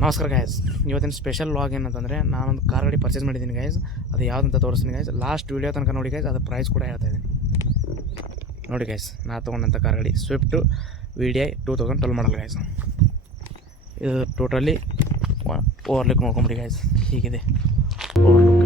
ನಮಸ್ಕಾರ ಗಾಯ್ಸ್. ಇವತ್ತಿನ special vlog ಏನಂತಂದರೆ ನಾನೊಂದು ಕಾರ್ ಗಾಡಿ ಪರ್ಚೇಸ್ ಮಾಡಿದ್ದೀನಿ ಗಾಯ್ಸ್. ಅದು ಯಾವುದಂತ ತೋರಿಸ್ತೀನಿ ಗಾಯ್ಸ್. ಲಾಸ್ಟ್ ವೀಡಿಯೋ ತನಕ ನೋಡಿ ಗಾಯ್ಸ್. ಅದು ಪ್ರೈಸ್ ಕೂಡ ಹೇಳ್ತಾ ಇದ್ದೀನಿ ನೋಡಿ ಗಾಯ್ಸ್. ನಾ ತೊಗೊಂಡಂಥ ಕಾರ್ ಗಾಡಿ ಸ್ವಿಫ್ಟ್ VDI 2012 ಮಾಡಲ್ ಗಾಯ್ಸ್. ಇದು ಟೋಟಲಿ ಓವರ್ಲುಕ್ ನೋಡ್ಕೊಂಬಿಡಿ ಗಾಯ್ಸ್. ಹೀಗಿದೆ ಓವರ್ಲುಕ್.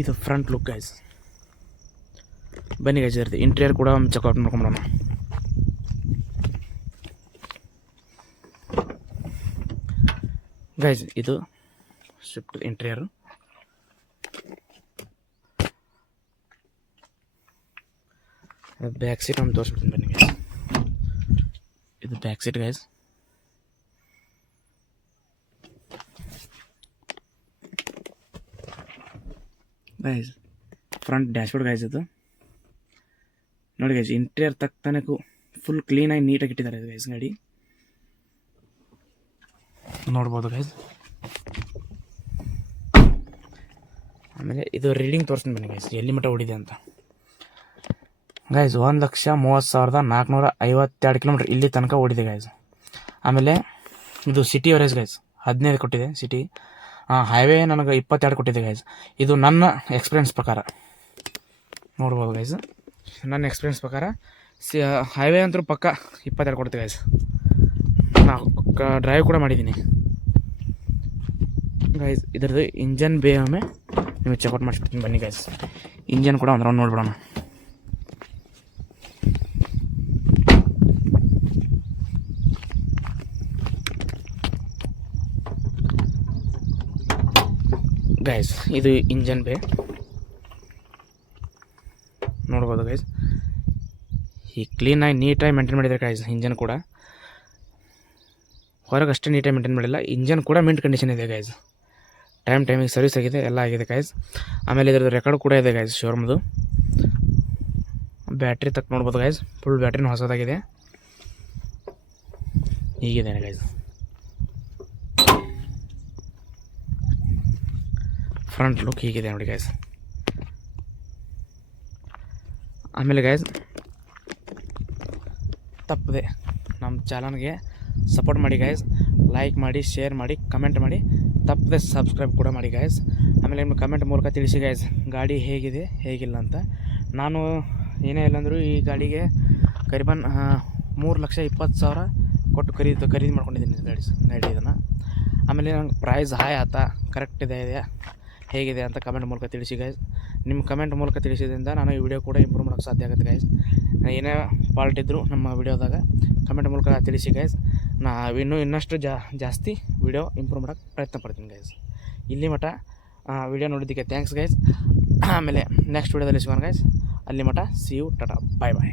ಇದು ಫ್ರಂಟ್ ಲುಕ್ ಗೈಸ್. ಬನ್ನಿ ಗೈಸ್, ಇರುತ್ತೆ ಇಂಟೀರಿಯರ್ ಕೂಡ ಚೆಕ್ಔಟ್ ಮಾಡ್ಕೊಂಬಿಡೋಣ. ಗೈಸ್ ಇದು ಸ್ವಿಫ್ಟ್ ಇಂಟೀರಿಯರು. ಬ್ಯಾಕ್ ಸೀಟ್ ಒಂದು ತೋರಿಸ್ಬಿಡ್ತೀನಿ ಬನ್ನಿ ಗೈಸ್. ಇದು back seat guys. Guys front dashboard guys. ಇದು ನೋಡಿ ಗೈಸ್, ಇಂಟೀರಿಯರ್ ತಕ್ಕನೆ ಫುಲ್ ಕ್ಲೀನಾಗಿ ನೀಟಾಗಿ ಇಟ್ಟಿದ್ದಾರೆ ಗೈಸ್ ಗಾಡಿ. ನೋಡ್ಬೋದು ಗೈಸ್. ಆಮೇಲೆ ಇದು ರೀಡಿಂಗ್ ತೋರಿಸ್ತೀನಿ ಬನ್ನಿ ಗೈಸ್, ಎಲ್ಲಿ ಮಟ್ಟ ಓಡಿದೆ ಅಂತ. ಗೈಸ್ 1,30,452 ಕಿಲೋಮೀಟ್ರ್ ಇಲ್ಲಿ ತನಕ ಓಡಿದೆ ಗೈಸ್. ಆಮೇಲೆ ಇದು ಸಿಟಿ ಅವರೇಜ್ ಗೈಸ್ 15 ಕೊಟ್ಟಿದೆ ಸಿಟಿ. ಹೈವೇ ನನಗೆ 22 ಕೊಟ್ಟಿದೆ ಗೈಸ್. ಇದು ನನ್ನ ಎಕ್ಸ್ಪೀರಿಯನ್ಸ್ ಪ್ರಕಾರ ನೋಡ್ಬೋದು ಗೈಸ್. ನನ್ನ ಎಕ್ಸ್ಪೀರಿಯನ್ಸ್ ಪ್ರಕಾರ ಹೈವೇ ಅಂತೂ ಪಕ್ಕ 22 ಕೊಡ್ತೀವಿ ಗೈಸ್. ನಾನು ಡ್ರೈವ್ ಕೂಡ ಮಾಡಿದ್ದೀನಿ ಗೈಸ್. ಇದ್ರದ್ದು ಇಂಜನ್ ಬೇವೊಮ್ಮೆ ನಿಮಗೆ ಚೆಕ್ಔಟ್ ಮಾಡಿಸ್ಬಿಡ್ತೀನಿ ಬನ್ನಿ ಗೈಸ್. ಇಂಜನ್ ಕೂಡ ಒಂದು ರೌಂಡ್ ನೋಡ್ಬಿಡೋಣ. ಗೈಸ್ ಇದು ಇಂಜನ್ ಬೇ ನೋಡ್ಬೋದು ಗೈಸ್. ಈ ಕ್ಲೀನಾಗಿ ನೀಟಾಗಿ ಮೇಂಟೈನ್ ಮಾಡಿದ್ದಾರೆ ಗೈಸ್. ಇಂಜನ್ ಕೂಡ ಹೊರಗೆ ಅಷ್ಟೇ ನೀಟಾಗಿ ಮೇಂಟೈನ್ ಮಾಡಿಲ್ಲ. ಇಂಜನ್ ಕೂಡ ಮಿಂಟ್ ಕಂಡೀಷನ್ ಇದೆ ಗೈಸ್. ಟೈಮಿಗೆ ಸರ್ವಿಸ್ ಆಗಿದೆ, ಎಲ್ಲ ಆಗಿದೆ ಗೈಸ್. ಆಮೇಲೆ ಇದರದ್ದು ರೆಕಾರ್ಡ್ ಕೂಡ ಇದೆ ಗೈಸ್ ಶೋರೂಮ್ದು. ಬ್ಯಾಟ್ರಿ ತಕ್ಕ ನೋಡ್ಬೋದು ಗೈಸ್. ಫುಲ್ ಬ್ಯಾಟ್ರಿನೂ ಹೊಸದಾಗಿದೆ. ಹೀಗಿದೆ ಗೈಸ್ ಫ್ರಂಟ್ ಲುಕ್. ಹೀಗಿದೆ ನೋಡಿ ಗೈಸ್. ಆಮೇಲೆ ಗೈಸ್ ತಪ್ಪದೆ ನಮ್ಮ ಚಾನಲ್ಗೆ ಸಪೋರ್ಟ್ ಮಾಡಿ ಗೈಸ್. ಲೈಕ್ ಮಾಡಿ, ಶೇರ್ ಮಾಡಿ, ಕಮೆಂಟ್ ಮಾಡಿ, ತಪ್ಪದೆ ಸಬ್ಸ್ಕ್ರೈಬ್ ಕೂಡ ಮಾಡಿ ಗೈಸ್. ಆಮೇಲೆ ನಿಮ್ಮ ಕಮೆಂಟ್ ಮೂಲಕ ತಿಳಿಸಿ ಗೈಸ್ ಗಾಡಿ ಹೇಗಿದೆ ಹೇಗಿಲ್ಲ ಅಂತ. ನಾನು ಏನೇ ಇಲ್ಲಾಂದರೂ ಈ ಗಾಡಿಗೆ ಕರಿಬನ್ 3,20,000 ಕೊಟ್ಟು ಖರೀದಿ ಮಾಡ್ಕೊಂಡಿದ್ದೀನಿ ಗಾಡಿ ಇದನ್ನು. ಆಮೇಲೆ ನಂಗೆ ಪ್ರೈಸ್ ಹಾಯ್ ಆಯ್ತಾ, ಕರೆಕ್ಟ್ ಇದೆ ಹೇಗಿದೆ ಅಂತ ಕಮೆಂಟ್ ಮೂಲಕ ತಿಳಿಸಿ ಗೈಸ್. ನಿಮ್ಮ ಕಮೆಂಟ್ ಮೂಲಕ ತಿಳಿಸಿದ್ರಿಂದ ನಾನು ಈ ವಿಡಿಯೋ ಕೂಡ ಇಂಪ್ರೂವ್ ಮಾಡೋಕ್ಕೆ ಸಾಧ್ಯ ಆಗುತ್ತೆ ಗೈಸ್. ಏನೇ ಫಾಲ್ಟ್ ಇದ್ದರೂ ನಮ್ಮ ವಿಡಿಯೋದಾಗ ಕಮೆಂಟ್ ಮೂಲಕ ತಿಳಿಸಿ ಗೈಸ್. ಇನ್ನಷ್ಟು ಜಾಸ್ತಿ ವಿಡಿಯೋ ಇಂಪ್ರೂವ್ ಮಾಡೋಕ್ಕೆ ಪ್ರಯತ್ನ ಪಡ್ತೀನಿ ಗೈಸ್. ಇಲ್ಲಿ ಮಟ್ಟ ವಿಡಿಯೋ ನೋಡಿದ್ದಕ್ಕೆ ಥ್ಯಾಂಕ್ಸ್ ಗೈಸ್. ಆಮೇಲೆ ನೆಕ್ಸ್ಟ್ ವಿಡಿಯೋದಲ್ಲಿ ಸಿಗೋಣ ಗೈಸ್. ಅಲ್ಲಿ ಮಟ್ಟ see you, tata, bye bye.